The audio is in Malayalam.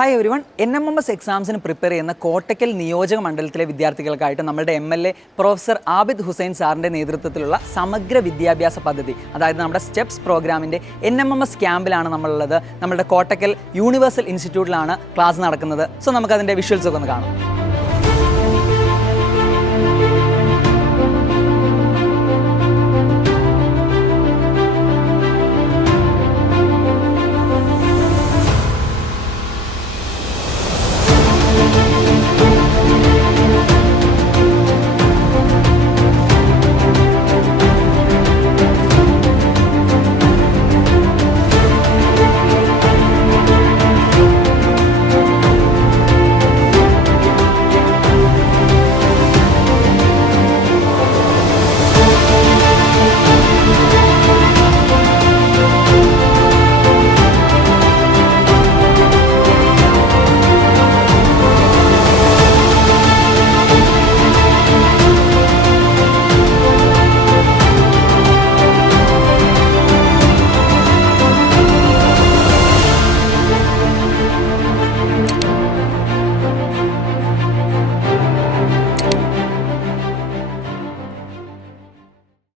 ഹായ് എവരിവൺ, NMMS എക്സാംസിന് പ്രിപ്പയർ ചെയ്യുന്ന കോട്ടക്കൽ നിയോജക മണ്ഡലത്തിലെ വിദ്യാർത്ഥികൾക്കായിട്ട് നമ്മുടെ MLA പ്രൊഫസർ ആബിദ് ഹുസൈൻ സാറിൻ്റെ നേതൃത്വത്തിലുള്ള സമഗ്ര വിദ്യാഭ്യാസ പദ്ധതി, അതായത് നമ്മുടെ സ്റ്റെപ്സ് പ്രോഗ്രാമിൻ്റെ NMMS ക്യാമ്പിലാണ് നമ്മളുള്ളത്. നമ്മുടെ കോട്ടക്കൽ യൂണിവേഴ്സൽ ഇൻസ്റ്റിറ്റ്യൂട്ടിലാണ് ക്ലാസ് നടക്കുന്നത്. സോ നമുക്കതിൻ്റെ വിഷ്വൽസ് ഒക്കെ ഒന്ന് കാണാം.